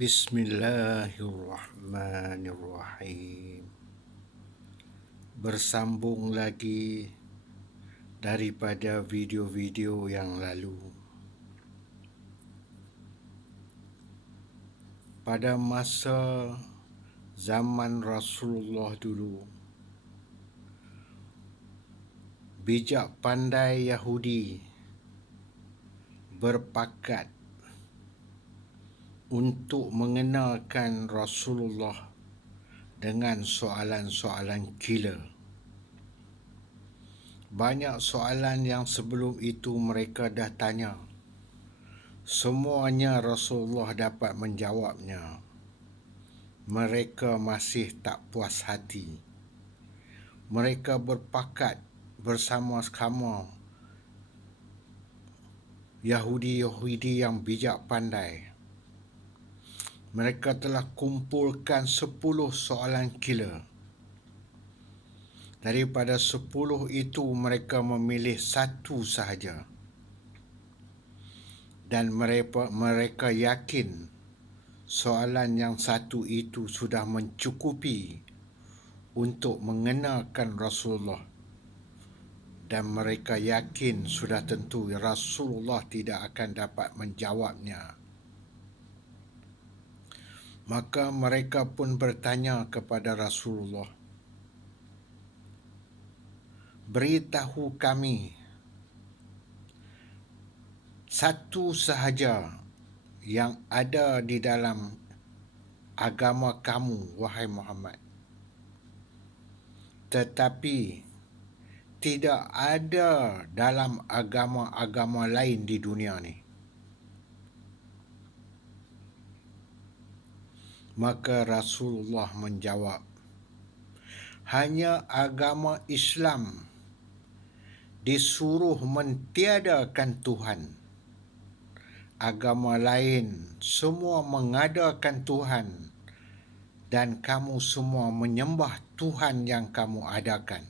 Bismillahirrahmanirrahim. Bersambung lagi daripada video-video yang lalu. Pada masa zaman Rasulullah dulu, bijak pandai Yahudi berpakat untuk mengenalkan Rasulullah dengan soalan-soalan gila. Banyak soalan yang sebelum itu mereka dah tanya. Semuanya Rasulullah dapat menjawabnya. Mereka masih tak puas hati. Mereka berpakat bersama-sama Yahudi-Yahudi yang bijak pandai. Mereka telah kumpulkan 10 soalan gila. Daripada 10 itu mereka memilih satu sahaja. Dan mereka yakin soalan yang satu itu sudah mencukupi untuk mengenalkan Rasulullah. Dan mereka yakin sudah tentu Rasulullah tidak akan dapat menjawabnya. Maka mereka pun bertanya kepada Rasulullah, beritahu kami satu sahaja yang ada di dalam agama kamu, wahai Muhammad, tetapi tidak ada dalam agama-agama lain di dunia ni. Maka Rasulullah menjawab, hanya agama Islam disuruh mentiadakan Tuhan. Agama lain semua mengadakan Tuhan dan kamu semua menyembah Tuhan yang kamu adakan.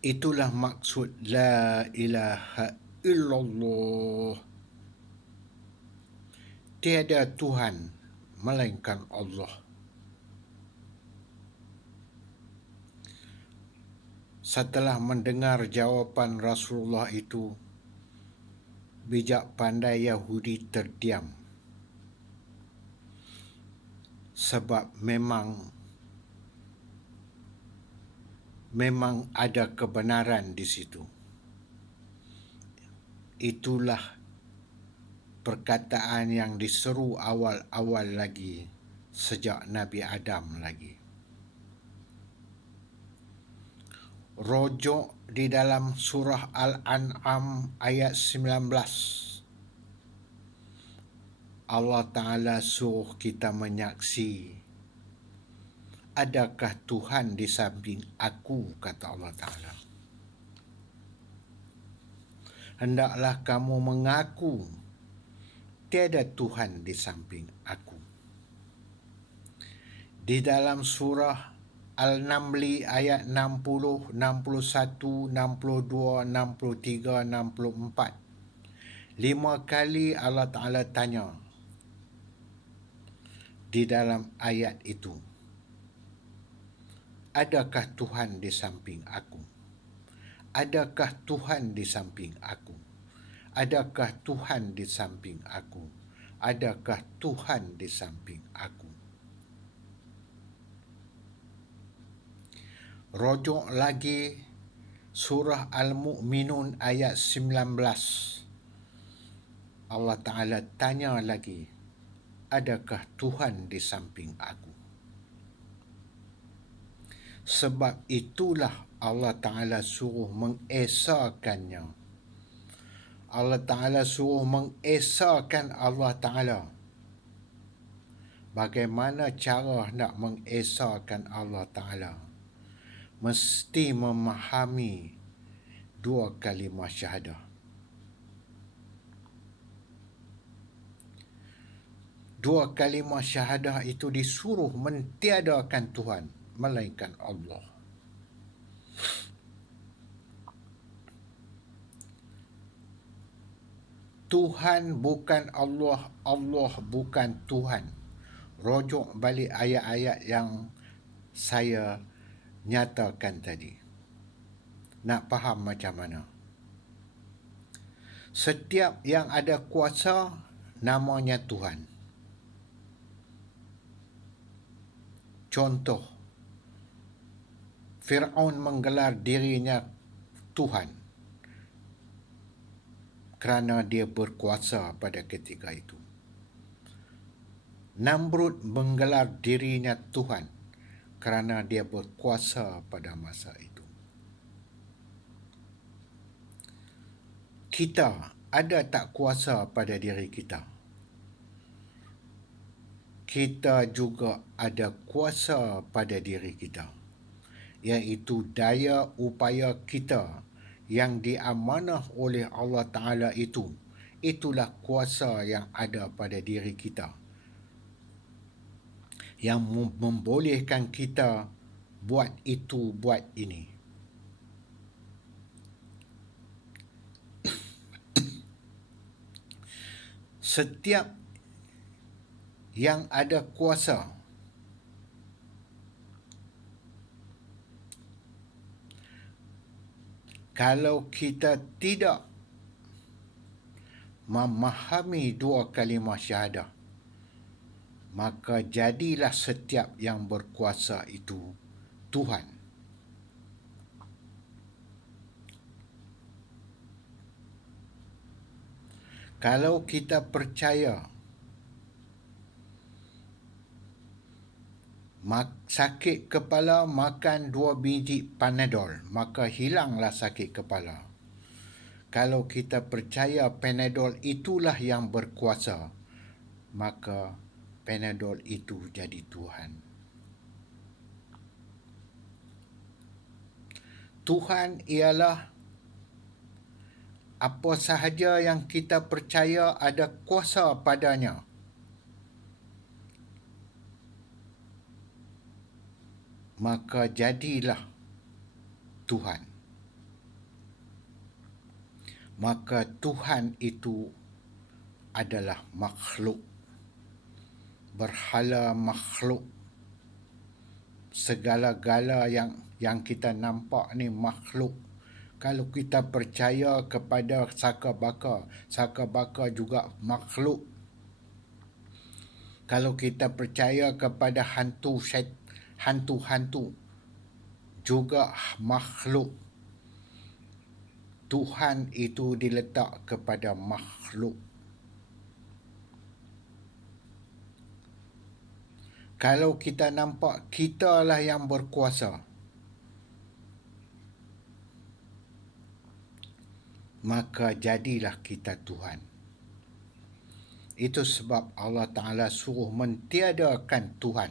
Itulah maksud La ilaha illallah. Tiada Tuhan melainkan Allah. Setelah mendengar jawapan Rasulullah itu, bijak pandai Yahudi terdiam. Sebab memang ada kebenaran di situ. Itulah perkataan yang diseru awal-awal lagi, sejak Nabi Adam lagi. Rujuk di dalam surah Al-An'am ayat 19. Allah Ta'ala suruh kita menyaksi, adakah Tuhan di samping aku, kata Allah Ta'ala. Hendaklah kamu mengaku tiada Tuhan di samping aku. Di dalam surah Al-Namli ayat 60, 61, 62, 63, 64. 5 kali Allah Ta'ala tanya di dalam ayat itu, adakah Tuhan di samping aku? Adakah Tuhan di samping aku? Adakah Tuhan di samping aku? Adakah Tuhan di samping aku? Rujuk lagi surah Al-Mu'minun ayat 19. Allah Ta'ala tanya lagi, adakah Tuhan di samping aku? Sebab itulah Allah Ta'ala suruh mengesahkannya. Allah Ta'ala suruh mengesahkan Allah Ta'ala. Bagaimana cara nak mengesahkan Allah Ta'ala? Mesti memahami 2 kalimah syahadah. 2 kalimah syahadah itu disuruh mentiadakan Tuhan melainkan Allah. Tuhan bukan Allah, Allah bukan Tuhan. Rujuk balik ayat-ayat yang saya nyatakan tadi. Nak faham macam mana? Setiap yang ada kuasa, namanya Tuhan. Contoh, Fir'aun menggelar dirinya Tuhan kerana dia berkuasa pada ketika itu. Namrud menggelar dirinya Tuhan kerana dia berkuasa pada masa itu. Kita ada tak kuasa pada diri kita? Kita juga ada kuasa pada diri kita, iaitu daya upaya kita yang diamanah oleh Allah Ta'ala itu. Itulah kuasa yang ada pada diri kita, yang membolehkan kita buat itu, buat ini. Setiap yang ada kuasa kalau kita tidak memahami dua kalimah syahadah, maka jadilah setiap yang berkuasa itu Tuhan. Kalau kita percaya sakit kepala, makan 2 biji Panadol, maka hilanglah sakit kepala. Kalau kita percaya Panadol itulah yang berkuasa, maka Panadol itu jadi Tuhan. Tuhan ialah apa sahaja yang kita percaya ada kuasa padanya. Maka jadilah Tuhan. Maka Tuhan itu adalah makhluk. Berhala makhluk. Segala-gala yang kita nampak ni makhluk. Kalau kita percaya kepada saka-baka, saka-baka juga makhluk. Kalau kita percaya kepada hantu-hantu juga makhluk. Tuhan itu diletak kepada makhluk. Kalau kita nampak kitalah yang berkuasa, maka jadilah kita Tuhan. Itu sebab Allah Ta'ala suruh mentiadakan Tuhan.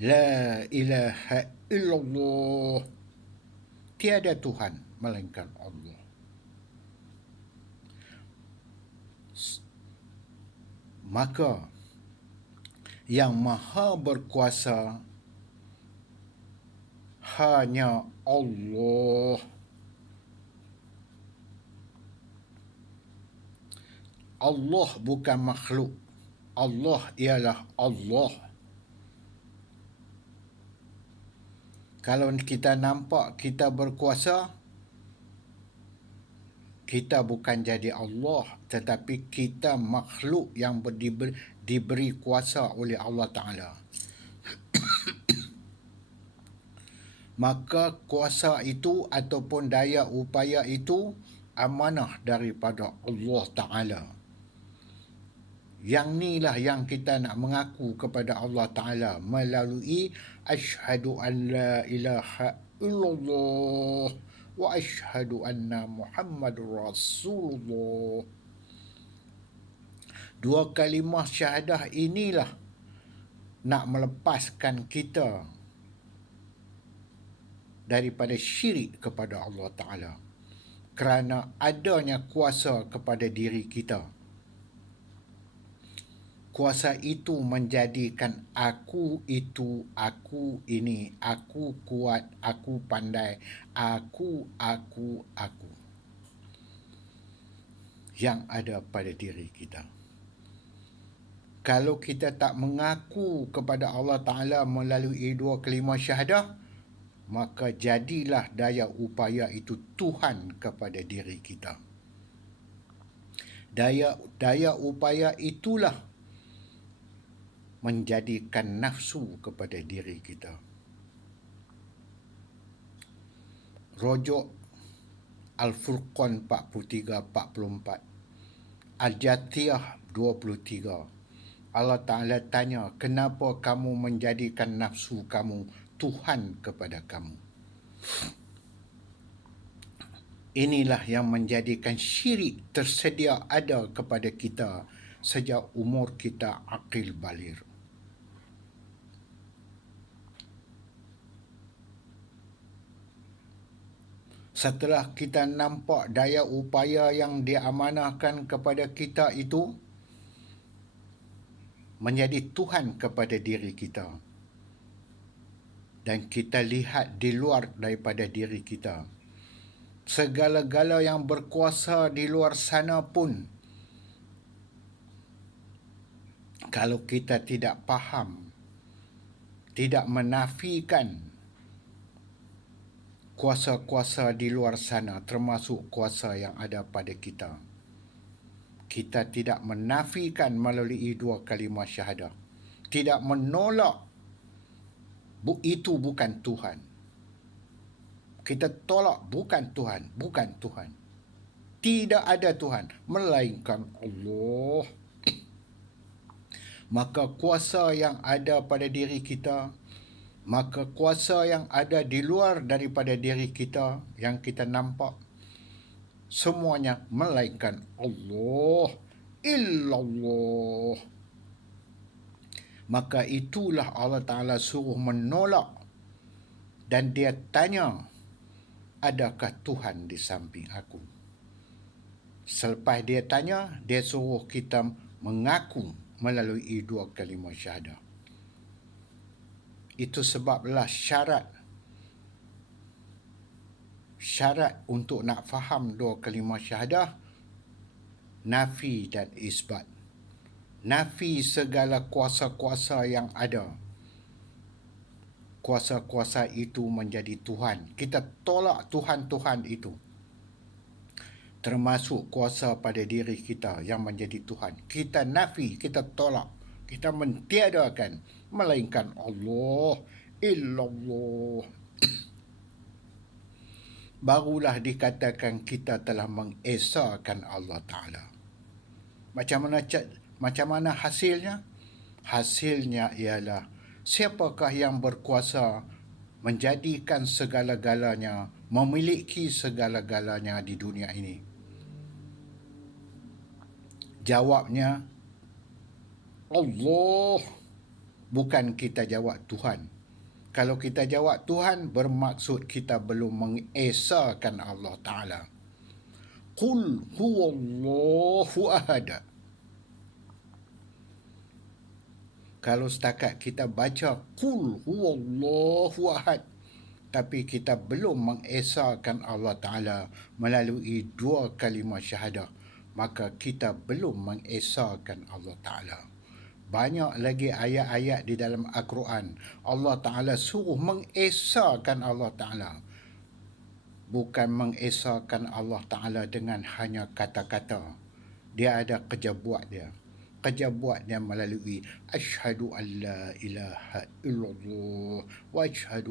La ilaha illallah. Tiada Tuhan melainkan Allah. Maka yang maha berkuasa hanya Allah. Allah bukan makhluk. Allah ialah Allah. Kalau kita nampak kita berkuasa, kita bukan jadi Allah, tetapi kita makhluk yang diberi kuasa oleh Allah Ta'ala. Maka kuasa itu ataupun daya upaya itu amanah daripada Allah Ta'ala. Yang inilah yang kita nak mengaku kepada Allah Ta'ala melalui asyhadu an la ilaha illallah wa asyhadu anna Muhammadur Rasulullah. Dua kalimah syahadah inilah nak melepaskan kita daripada syirik kepada Allah Ta'ala kerana adanya kuasa kepada diri kita. Kuasa itu menjadikan aku itu, aku ini, aku kuat, aku pandai, aku. Yang ada pada diri kita. Kalau kita tak mengaku kepada Allah Ta'ala melalui dua kalimah syahadah, maka jadilah daya upaya itu Tuhan kepada diri kita. Daya upaya itulah menjadikan nafsu kepada diri kita. Rojok Al-Furqan 43-44, Al-Jathiyah 23. Allah Ta'ala tanya, kenapa kamu menjadikan nafsu kamu Tuhan kepada kamu? Inilah yang menjadikan syirik tersedia ada kepada kita sejak umur kita aqil baligh. Setelah kita nampak daya upaya yang diamanahkan kepada kita itu menjadi Tuhan kepada diri kita, dan kita lihat di luar daripada diri kita, segala-gala yang berkuasa di luar sana pun, kalau kita tidak faham, tidak menafikan kuasa-kuasa di luar sana, termasuk kuasa yang ada pada kita, kita tidak menafikan melalui dua kalimah syahadah, tidak menolak itu bukan Tuhan. Kita tolak bukan Tuhan, bukan Tuhan. Tidak ada Tuhan melainkan Allah. Maka kuasa yang ada pada diri kita, maka kuasa yang ada di luar daripada diri kita yang kita nampak, semuanya melainkan Allah, illallah. Maka itulah Allah Ta'ala suruh menolak, dan dia tanya, adakah Tuhan di samping aku? Selepas dia tanya, dia suruh kita mengaku melalui dua kalimah syahadah. Itu sebablah syarat untuk nak faham dua kalimah syahadah, nafi dan isbat. Nafi segala kuasa-kuasa yang ada. Kuasa-kuasa itu menjadi Tuhan. Kita tolak Tuhan-Tuhan itu. Termasuk kuasa pada diri kita yang menjadi Tuhan. Kita nafi, kita tolak, kita mentiadakan, melainkan Allah, illallah. Barulah dikatakan kita telah mengesahkan Allah Ta'ala. Macam mana hasilnya? Hasilnya ialah siapakah yang berkuasa menjadikan segala-galanya, memiliki segala-galanya di dunia ini? Jawabnya Allah. Bukan kita jawab Tuhan. Kalau kita jawab Tuhan, bermaksud kita belum mengesahkan Allah Ta'ala. Qul huwallahu ahad. Kalau setakat kita baca Qul huwallahu ahad, tapi kita belum mengesahkan Allah Ta'ala melalui dua kalimah syahadah, maka kita belum mengesahkan Allah Ta'ala. Banyak lagi ayat-ayat di dalam Al-Quran, Allah Ta'ala suruh mengesahkan Allah Ta'ala. Bukan mengesahkan Allah Ta'ala dengan hanya kata-kata. Dia ada kerja buat dia. Kerja buat dia melalui asyhadu an la ilaha illallah wa asyhadu